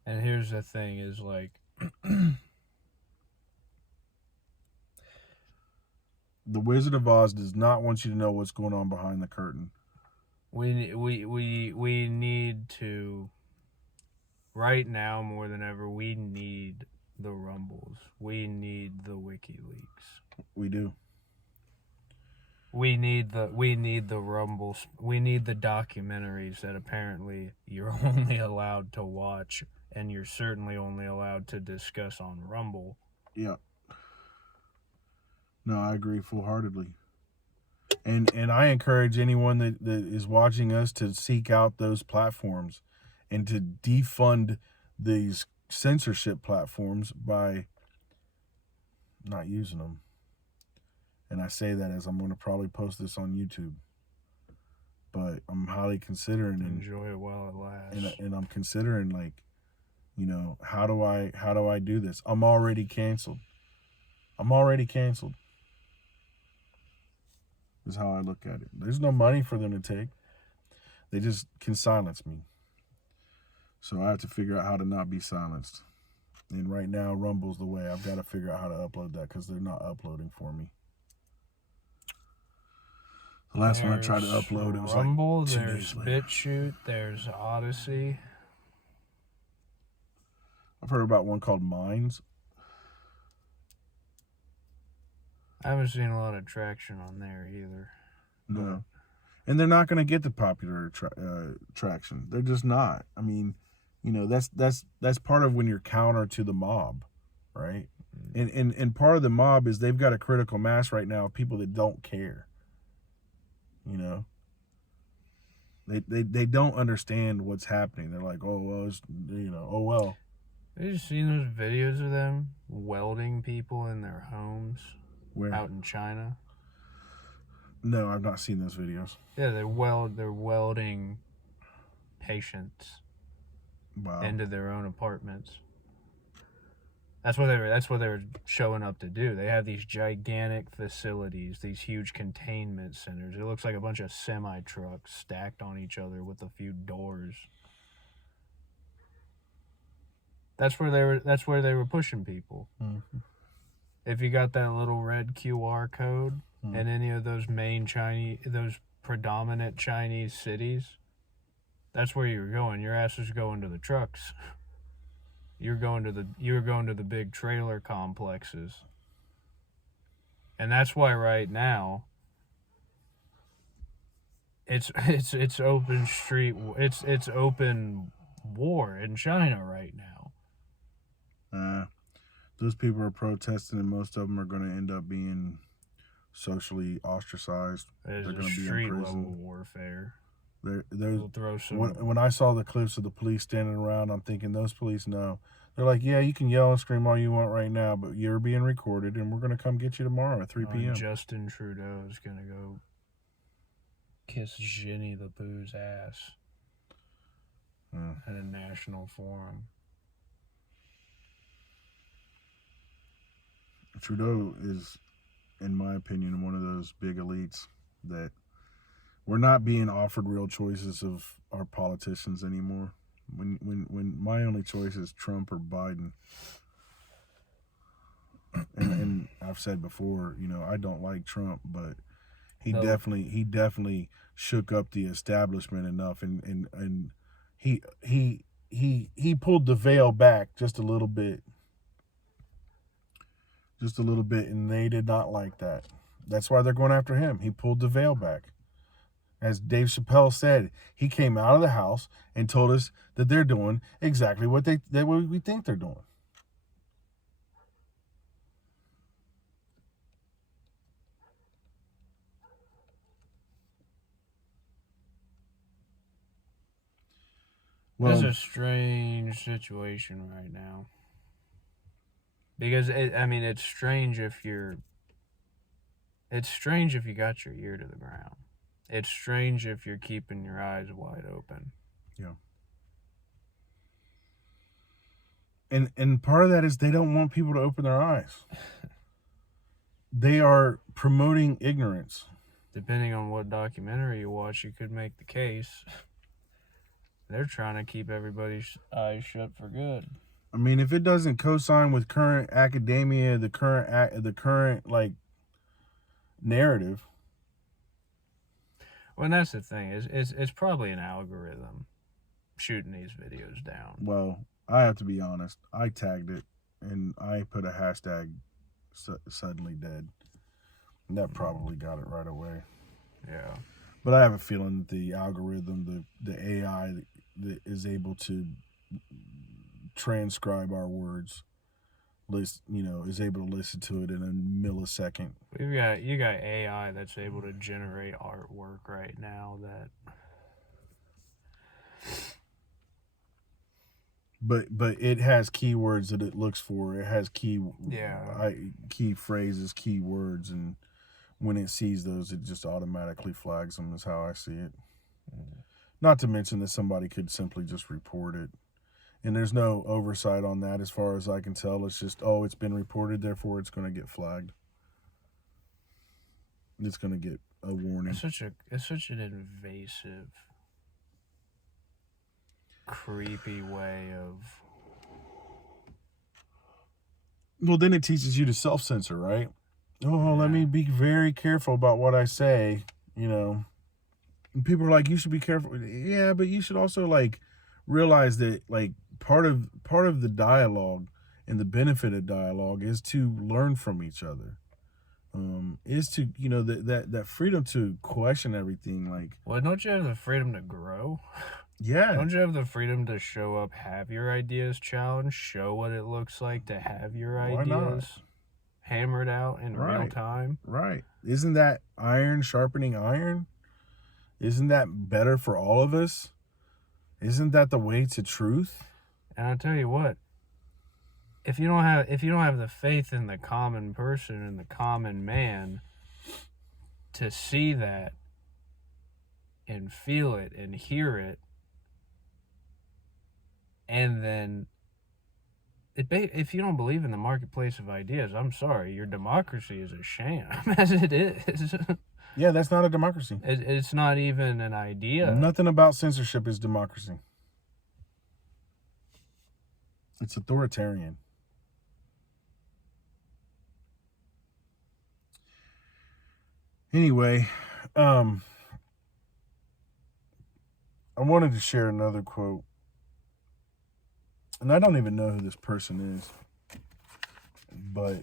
And here's the thing is The Wizard of Oz does not want you to know what's going on behind the curtain. We need to, right now more than ever, we need the Rumbles. We need the WikiLeaks. We do. We need the Rumbles. We need the documentaries that apparently you're only allowed to watch, and you're certainly only allowed to discuss on Rumble. Yeah. No, I agree full-heartedly. And I encourage anyone that is watching us to seek out those platforms and to defund these censorship platforms by not using them. And I say that as I'm going to probably post this on YouTube. But I'm highly considering enjoy it while it lasts. And I'm considering, like, you know, how do I do this? I'm already canceled. Is how I look at it. There's no money for them to take. They just can silence me. So I have to figure out how to not be silenced. And right now, Rumble's the way. I've got to figure out how to upload that because they're not uploading for me. The last one I tried to upload, it was Rumble, like 2 there's days later. BitChute, there's Odyssey. I've heard about one called Minds. I haven't seen a lot of traction on there either. No. And they're not going to get the popular traction. They're just not. I mean, you know, that's part of when you're counter to the mob, right? And part of the mob is they've got a critical mass right now of people that don't care. You know, they don't understand what's happening. They're like, oh well, it's, you know, oh well. Have you seen those videos of them welding people in their homes? Where? Out in China. No, I've not seen those videos. Yeah, they're welding patients into their own apartments. That's what they were showing up to do. They have these gigantic facilities, these huge containment centers. It looks like a bunch of semi trucks stacked on each other with a few doors. That's where they were pushing people. Mm-hmm. If you got that little red QR code in any of those those predominant Chinese cities, that's where you're going. Your ass is going to the trucks. You're going to the big trailer complexes. And that's why right now it's open street, it's open war in China right now. Those people are protesting, and most of them are going to end up being socially ostracized. They're going to be street level warfare. When I saw the clips of the police standing around, I'm thinking those police know. They're like, yeah, you can yell and scream all you want right now, but you're being recorded, and we're going to come get you tomorrow at 3 p.m. Justin Trudeau is going to go kiss Jenny the Pooh's ass at a national forum. Trudeau is, in my opinion, one of those big elites that we're not being offered real choices of our politicians anymore. When my only choice is Trump or Biden, and I've said before, you know, I don't like Trump, but he definitely shook up the establishment enough, and he pulled the veil back just a little bit. And they did not like that. That's why they're going after him. He pulled the veil back. As Dave Chappelle said, he came out of the house and told us that they're doing exactly what we think they're doing. Well, it's a strange situation right now. Because it's strange if you got your ear to the ground. It's strange if you're keeping your eyes wide open. Yeah. And part of that is they don't want people to open their eyes. They are promoting ignorance. Depending on what documentary you watch, you could make the case. They're trying to keep everybody's eyes shut for good. I mean, if it doesn't co-sign with current academia, the current like, narrative. Well, and that's the thing. It's probably an algorithm shooting these videos down. Well, I have to be honest. I tagged it and I put a hashtag suddenly dead. And that probably got it right away. Yeah. But I have a feeling that the algorithm, the AI that is able to transcribe our words, is able to listen to it in a millisecond. You got AI that's able to generate artwork right now that. But it has keywords that it looks for. It has key phrases, key words, and when it sees those, it just automatically flags them. Is how I see it. Not to mention that somebody could simply just report it. And there's no oversight on that as far as I can tell. It's just, it's been reported, therefore it's going to get flagged. It's going to get a warning. It's such an invasive, creepy way of... Well, then it teaches you to self-censor, right? Let me be very careful about what I say, And people are like, you should be careful. Yeah, but you should also, realize that, part of the dialogue and the benefit of dialogue is to learn from each other. Is to that freedom to question everything. Well, don't you have the freedom to grow? Yeah. Don't you have the freedom to show up, have your ideas challenged, show what it looks like to have your ideas hammered out in real time? Right. Isn't that iron sharpening iron? Isn't that better for all of us? Isn't that the way to truth? And I'll tell you what, if you don't have the faith in the common person and the common man to see that and feel it and hear it, and then if you don't believe in the marketplace of ideas, I'm sorry, your democracy is a sham as it is. Yeah, that's not a democracy. It's not even an idea. Nothing about censorship is democracy. It's authoritarian. Anyway, I wanted to share another quote. And I don't even know who this person is. But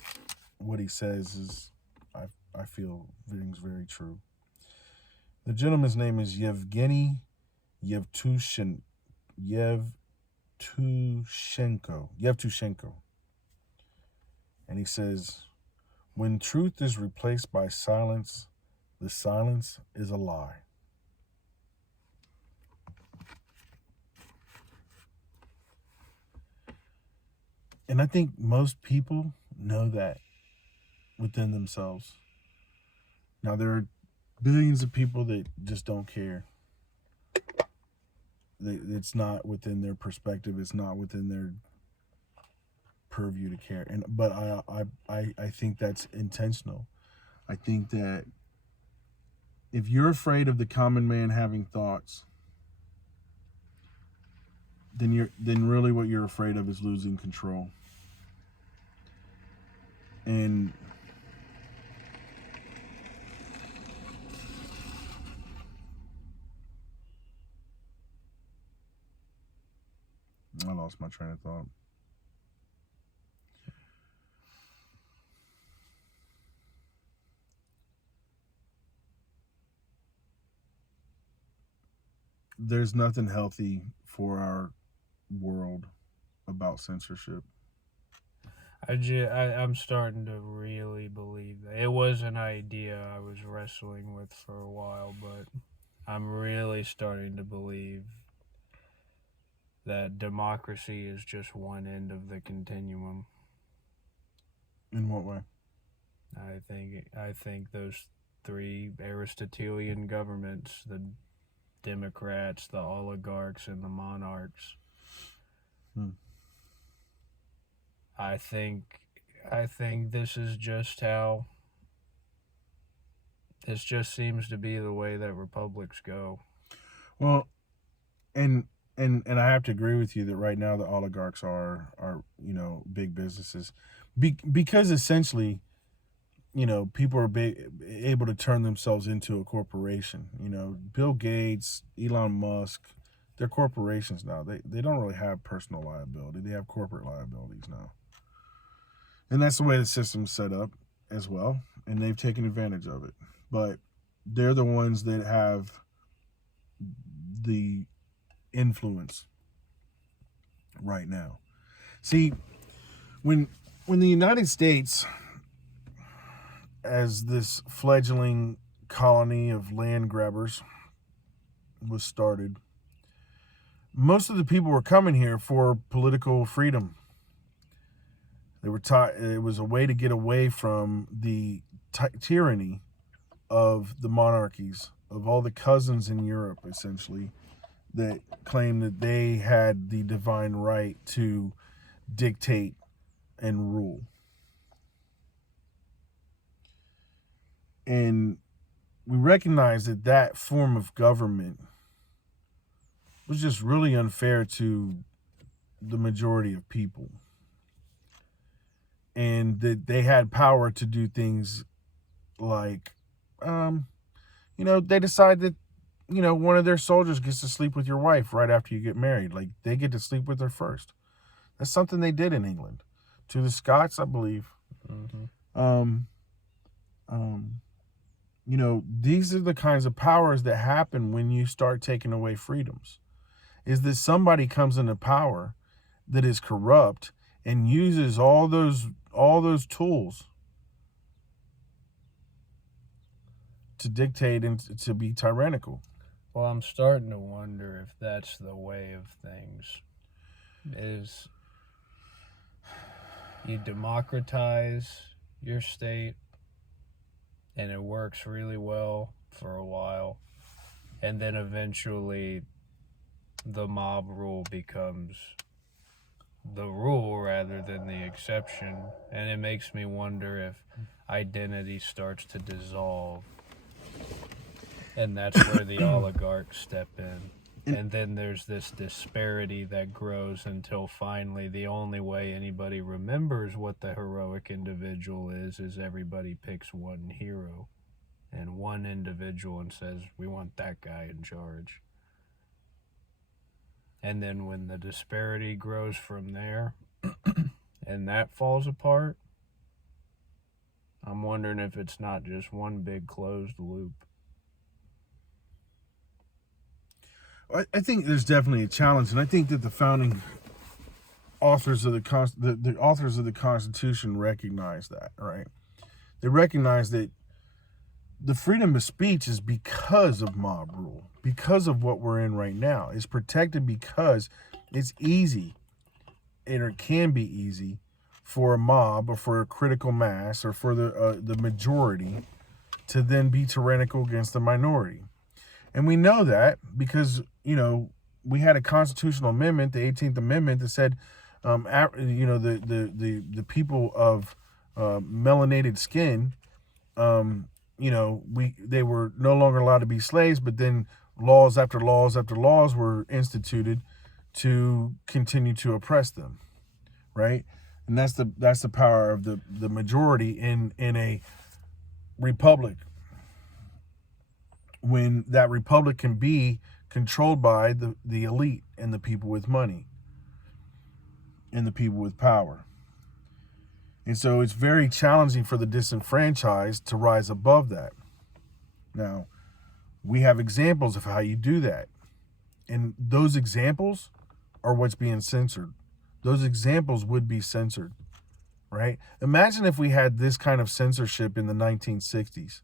what he says is, I feel rings very true. The gentleman's name is Yevgeny Yevtushenko. And he says, when truth is replaced by silence, the silence is a lie. And I think most people know that within themselves. Now, there are billions of people that just don't care. It's not within their perspective. It's not within their purview to care. But I think that's intentional. I think that if you're afraid of the common man having thoughts, then really what you're afraid of is losing control. And I lost my train of thought. There's nothing healthy for our world about censorship. I'm starting to really believe that. It was an idea I was wrestling with for a while, but I'm really starting to believe that democracy is just one end of the continuum. In what way? I think those three Aristotelian governments, the Democrats, the oligarchs, and the monarchs. I think this is just how. This just seems to be the way that republics go. Well, and I have to agree with you that right now the oligarchs are big businesses, because essentially people are able to turn themselves into a corporation. Bill Gates, Elon Musk, they're corporations now. They don't really have personal liability. They have corporate liabilities now. And that's the way the system's set up as well. And they've taken advantage of it. But they're the ones that have the influence right now. See, when the United States, as this fledgling colony of land grabbers, was started, most of the people were coming here for political freedom. They were taught it was a way to get away from the tyranny of the monarchies, of all the cousins in Europe, essentially, that claimed that they had the divine right to dictate and rule. And we recognize that that form of government was just really unfair to the majority of people. And that they had power to do things like, they decide that, one of their soldiers gets to sleep with your wife right after you get married. Like, they get to sleep with her first. That's something they did in England. To the Scots, I believe. Mm-hmm. These are the kinds of powers that happen when you start taking away freedoms. Is that somebody comes into power that is corrupt and uses all those tools to dictate and to be tyrannical. Well, I'm starting to wonder if that's the way of things. Is you democratize your state and it works really well for a while, and then eventually the mob rule becomes the rule rather than the exception, and it makes me wonder if identity starts to dissolve, and that's where the oligarchs step in. And then there's this disparity that grows until finally the only way anybody remembers what the heroic individual is everybody picks one hero and one individual and says, we want that guy in charge. And then when the disparity grows from there and that falls apart, I'm wondering if it's not just one big closed loop. I think there's definitely a challenge, and I think that the founding authors of the authors of the Constitution recognize that, right? They recognize that the freedom of speech is because of mob rule, because of what we're in right now. It's protected because it's easy, and it can be easy for a mob or for a critical mass or for the majority to then be tyrannical against the minority. And we know that because, we had a constitutional amendment, the 18th Amendment, that said, the people of melanated skin, they were no longer allowed to be slaves, but then laws after laws after laws were instituted to continue to oppress them, right? And that's the power of the majority in a republic. When that republic can be controlled by the elite and the people with money and the people with power. And so it's very challenging for the disenfranchised to rise above that. Now, we have examples of how you do that. And those examples are what's being censored. Those examples would be censored, right? Imagine if we had this kind of censorship in the 1960s.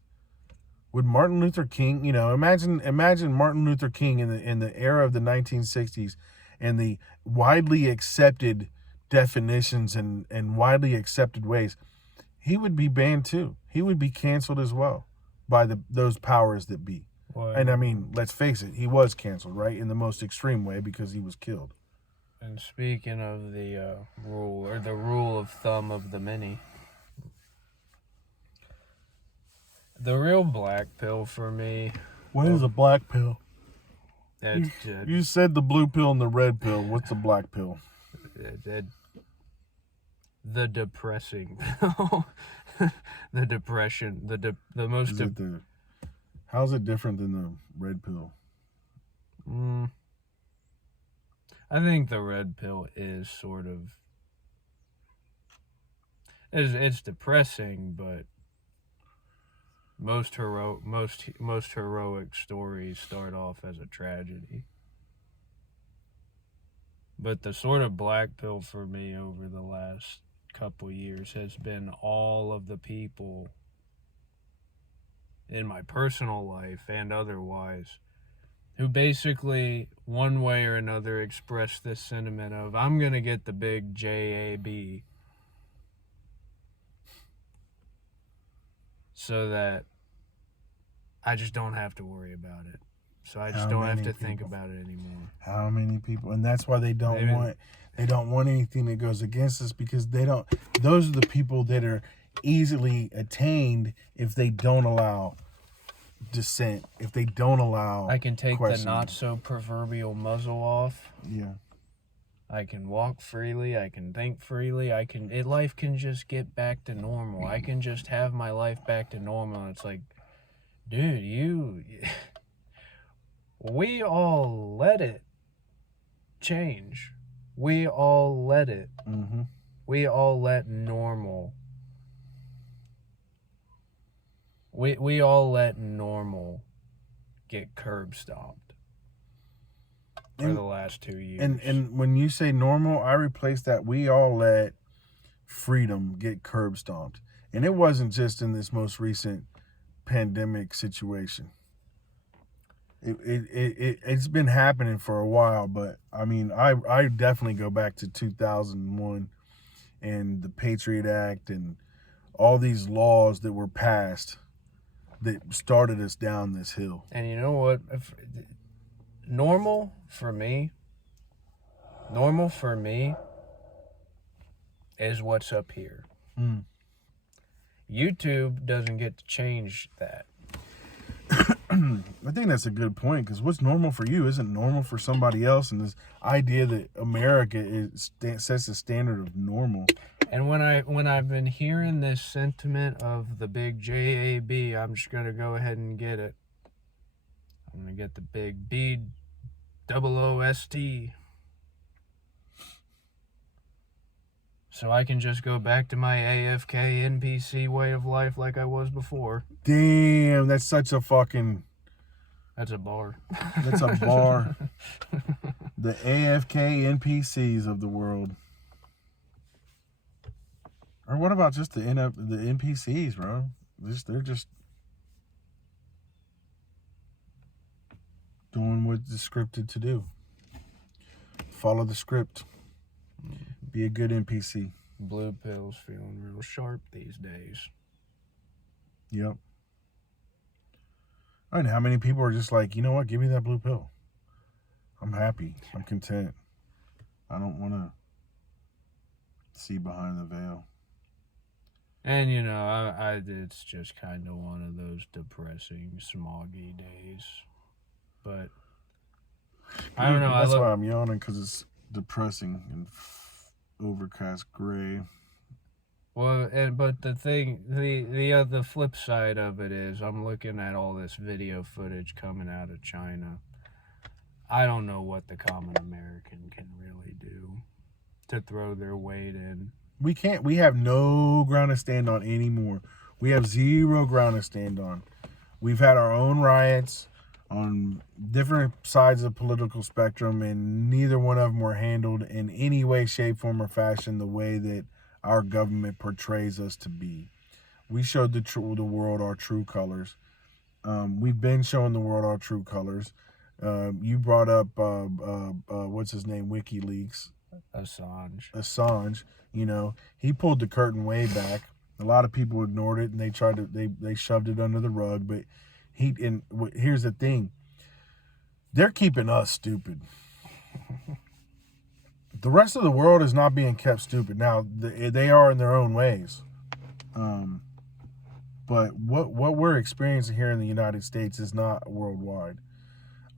Would Martin Luther King, imagine Martin Luther King in the era of the 1960s and the widely accepted definitions and widely accepted ways, he would be banned too. He would be canceled as well by those powers that be. Well, and I mean, let's face it, he was canceled, right? In the most extreme way because he was killed. And speaking of the rule of thumb of the many, the real black pill for me. What is a black pill? You said the blue pill and the red pill. What's the black pill? The depressing pill. the depression, the most. How's it different than the red pill? I think the red pill is sort of. It's depressing, but most heroic stories start off as a tragedy. But the sort of black pill for me over the last couple years has been all of the people in my personal life and otherwise who basically one way or another express this sentiment of, I'm going to get the big JAB so that I just don't have to worry about it. So I just don't have to think about it anymore. How many people? And that's why they don't want anything that goes against us, because those are the people that are easily attained if they don't allow dissent, if they don't allow I can take the not so proverbial muzzle off. Yeah. I can walk freely, I can think freely, life can just get back to normal. I can just have my life back to normal. It's like, dude, we all let it change. We all let it. Mm-hmm. We all let normal. We all let normal get curb stomped for the last 2 years. And when you say normal, I replace that. We all let freedom get curb stomped. And it wasn't just in this most recent pandemic situation. It's been happening for a while, but I mean, I definitely go back to 2001 and the Patriot Act and all these laws that were passed that started us down this hill. And you know what? Normal for me is what's up here. YouTube doesn't get to change that. I think that's a good point, because what's normal for you isn't normal for somebody else, and this idea that America sets the standard of normal. And when I've been hearing this sentiment of the big JAB, I'm just gonna go ahead and get it. I'm gonna get the big BOOST, so I can just go back to my AFK NPC way of life like I was before. Damn, that's such a fucking... That's a bar. That's a bar. The AFK NPCs of the world. Or what about just the NPCs, bro? They're just doing what the scripted to do. Follow the script. Be a good NPC. Blue pill's feeling real sharp these days. Yep. I know how many people are just like, you know what? Give me that blue pill. I'm happy. I'm content. I don't want to see behind the veil. And, you know, it's just kind of one of those depressing, smoggy days. But, I don't know. That's why I'm yawning, because it's depressing and overcast gray. Well, but the thing, the flip side of it is, I'm looking at all this video footage coming out of China. I don't know what the common American can really do to throw their weight in. We can't. We have no ground to stand on anymore. We have zero ground to stand on. We've had our own riots on different sides of the political spectrum, and neither one of them were handled in any way, shape, form, or fashion the way that our government portrays us to be. We showed the world our true colors. We've been showing the world our true colors. You brought up what's his name? WikiLeaks. Assange. You know, he pulled the curtain way back. A lot of people ignored it, and they shoved it under the rug. But here's the thing: they're keeping us stupid. The rest of the world is not being kept stupid. Now, they are in their own ways. But what we're experiencing here in the United States is not worldwide.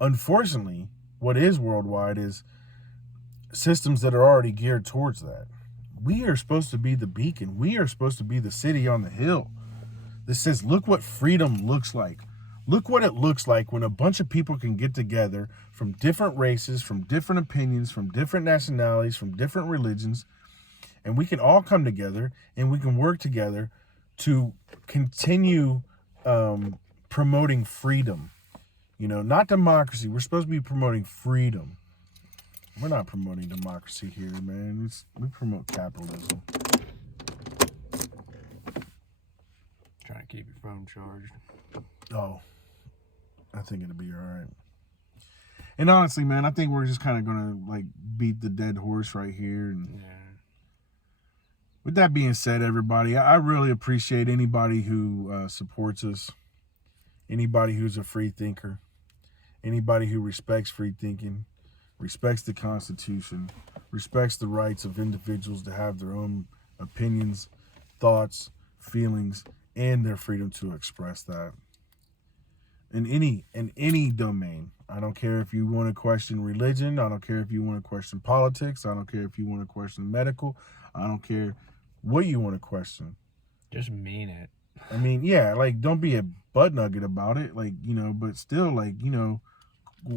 Unfortunately, what is worldwide is systems that are already geared towards that. We are supposed to be the beacon. We are supposed to be the city on the hill that says, look what freedom looks like. Look what it looks like when a bunch of people can get together from different races, from different opinions, from different nationalities, from different religions, and we can all come together and we can work together to continue promoting freedom. You know, not democracy. We're supposed to be promoting freedom. We're not promoting democracy here, man. We promote capitalism. Trying to keep your phone charged. Oh, I think it'll be all right. And honestly, man, I think we're just kind of going to, like, beat the dead horse right here. And yeah. With that being said, everybody, I really appreciate anybody who supports us, anybody who's a free thinker, anybody who respects free thinking, respects the Constitution, respects the rights of individuals to have their own opinions, thoughts, feelings, and their freedom to express that. In any domain. I don't care if you want to question religion. I don't care if you want to question politics. I don't care if you want to question medical. I don't care what you want to question. Just mean it. I mean, yeah, like, don't be a butt nugget about it. Like, you know, but still, like, you know,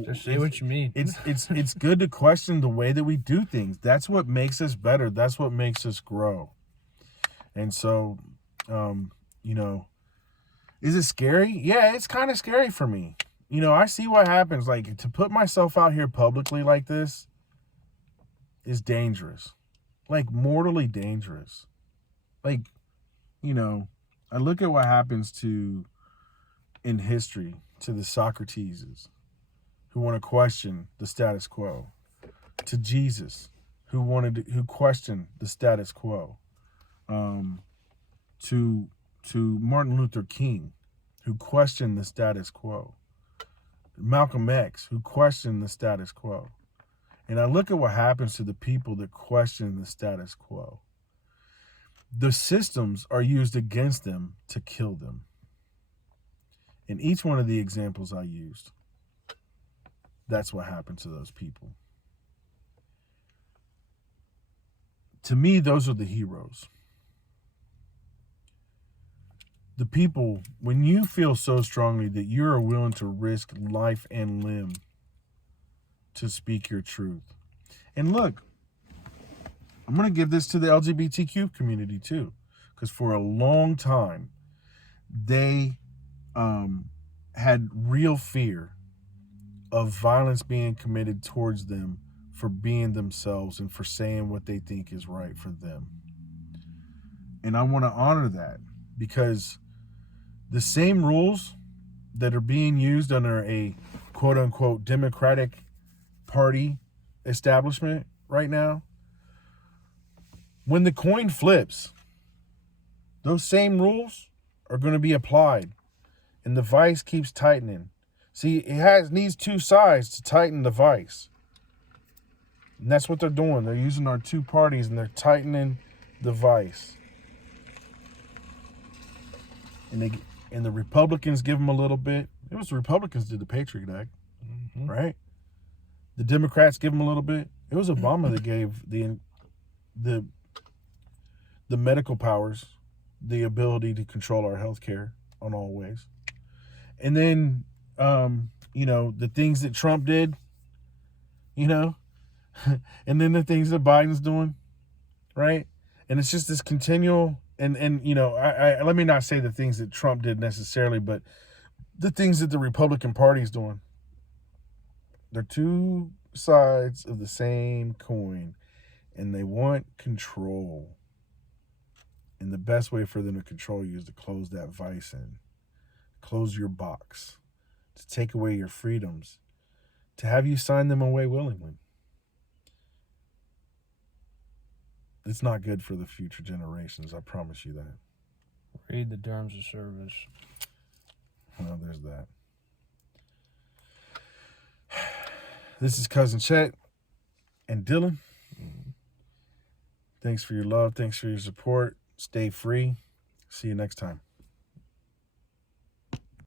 just say what you mean. It's good to question the way that we do things. That's what makes us better. That's what makes us grow. And so, you know, is it scary? Yeah, it's kind of scary for me. You know, I see what happens. Like, to put myself out here publicly like this is dangerous. Like, mortally dangerous. Like, you know, I look at what happens in history to the Socrateses who want to question the status quo, to Jesus who questioned the status quo, to Martin Luther King who questioned the status quo, Malcolm X who questioned the status quo. And I look at what happens to the people that question the status quo. The systems are used against them to kill them. In each one of the examples I used, that's what happened to those people. To me, those are the heroes. The people, when you feel so strongly that you are willing to risk life and limb to speak your truth. And look, I'm going to give this to the LGBTQ community too, because for a long time, they had real fear of violence being committed towards them for being themselves and for saying what they think is right for them. And I want to honor that, because the same rules that are being used under a quote-unquote Democratic Party establishment right now, when the coin flips, those same rules are going to be applied, and the vice keeps tightening. See, it needs two sides to tighten the vice. And that's what they're doing. They're using our two parties and they're tightening the vice. And the Republicans give them a little bit. It was the Republicans did the Patriot Act, right? The Democrats give them a little bit. It was Obama that gave the medical powers the ability to control our health care on all ways. And then, you know, the things that Trump did, you know, and then the things that Biden's doing, right? And it's just this continual, and you know, I let me not say the things that Trump did necessarily, but the things that the Republican Party is doing. They're two sides of the same coin, and they want control. And the best way for them to control you is to close that vice in, close your box, to take away your freedoms, to have you sign them away willingly. It's not good for the future generations, I promise you that. Read the terms of service. Well, there's that. This is Cousin Chet and Dylan. Thanks for your love. Thanks for your support. Stay free. See you next time.